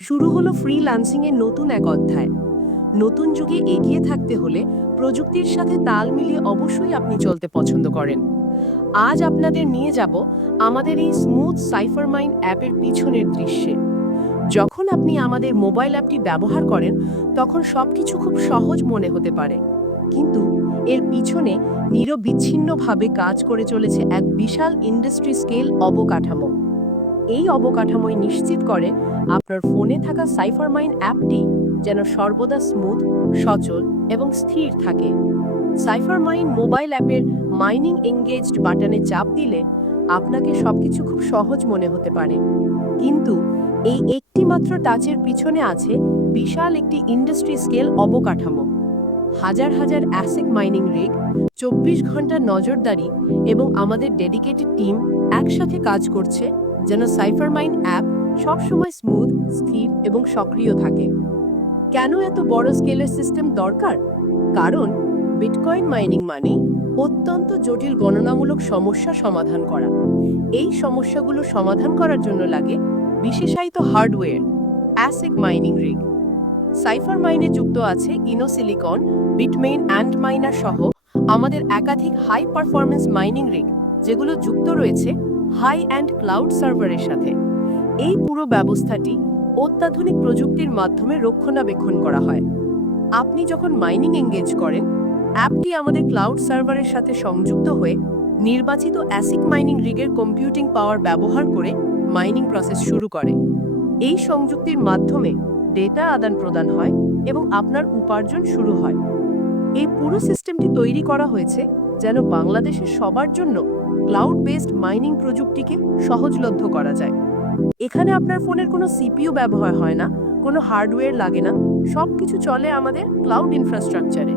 শুরু হলো ফ্রিল্যান্সিং এর নতুন এক অধ্যায়। নতুন যুগে এগিয়ে থাকতে হলে প্রযুক্তির সাথে তাল মিলিয়ে অবশ্যই আপনি চলতে পছন্দ করেন। আজ আপনাদের নিয়ে যাব আমাদের এই স্মুথ সাইফারমাইন্ড অ্যাপের পিছনের দৃশ্যে। যখন আপনি আমাদের মোবাইল অ্যাপটি ব্যবহার করেন, তখন সবকিছু খুব সহজ মনে হতে পারে, কিন্তু এর পিছনে নিরবিচ্ছিন্নভাবে কাজ করে চলেছে এক বিশাল ইন্ডাস্ট্রি স্কেল অবকাঠামো। এই অবকাঠামোই নিশ্চিত করে আপনার ফোনে থাকা সাইফারমাইন অ্যাপটি যেন সর্বদা স্মুথ, সচল এবং স্থির থাকে। সাইফারমাইন মোবাইল অ্যাপের মাইনিং এঙ্গেজড বাটনে চাপ দিলে আপনাকে সবকিছু খুব সহজ মনে হতে পারে, কিন্তু এই একটি মাত্র টাচের পিছনে আছে বিশাল একটি ইন্ডাস্ট্রি স্কেল অবকাঠামো। হাজার হাজার অ্যাসিক মাইনিং রিগ, 24 ঘন্টা নজরদারি এবং আমাদের ডেডিকেটেড টিম একসাথে কাজ করছে যেন সাইফারমাইন অ্যাপ সবসময় স্মুথ, স্থির এবং সক্রিয় থাকে। কেন এত বড় স্কেলের সিস্টেম দরকার? কারণ বিটকয়েন মাইনিং মানে অত্যন্ত জটিল গণনামূলক সমস্যা সমাধান করা। এই সমস্যাগুলো সমাধান করার জন্য লাগে বিশেষায়িত হার্ডওয়্যার, অ্যাসিক মাইনিং রিগ। সাইফার মাইনে যুক্ত আছে ইনোসিলিকন, বিটমেইন অ্যান্ড মাইনার সহ আমাদের একাধিক হাই পারফরম্যান্স মাইনিং রিগ, যেগুলো যুক্ত রয়েছে হাই অ্যান্ড ক্লাউড সার্ভারের সাথে। এই পুরো ব্যবস্থাটি অত্যাধুনিক প্রযুক্তির মাধ্যমে রক্ষণাবেক্ষণ করা হয়। আপনি যখন মাইনিং এঙ্গেজ করেন, অ্যাপটি আমাদের ক্লাউড সার্ভারের সাথে সংযুক্ত হয়ে নির্বাচিত অ্যাসিক মাইনিং রিগের কম্পিউটিং পাওয়ার ব্যবহার করে মাইনিং প্রসেস শুরু করে। এই সংযুক্তির মাধ্যমে ডেটা আদান প্রদান হয় এবং আপনার উপার্জন শুরু হয়। এই পুরো সিস্টেমটি তৈরি করা হয়েছে যেন বাংলাদেশের সবার জন্য ক্লাউড বেসড মাইনিং প্রযুক্তিকে সহজলভ্য করা যায়। এখানে আপনার ফোনের কোনো সিপিইউ ব্যবহার হয় না, কোনো হার্ডওয়্যার লাগে না, সবকিছু চলে আমাদের ক্লাউড ইনফ্রাস্ট্রাকচারে।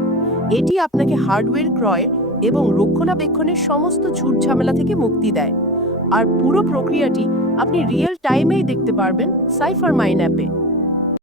এটি আপনাকে হার্ডওয়্যার ক্রয়ের এবং রক্ষণাবেক্ষণের সমস্ত ঝুট ঝামেলা থেকে মুক্তি দেয়। আর পুরো প্রক্রিয়াটি আপনি রিয়েল টাইমেই দেখতে পারবেন সাইফারমাইন অ্যাপে।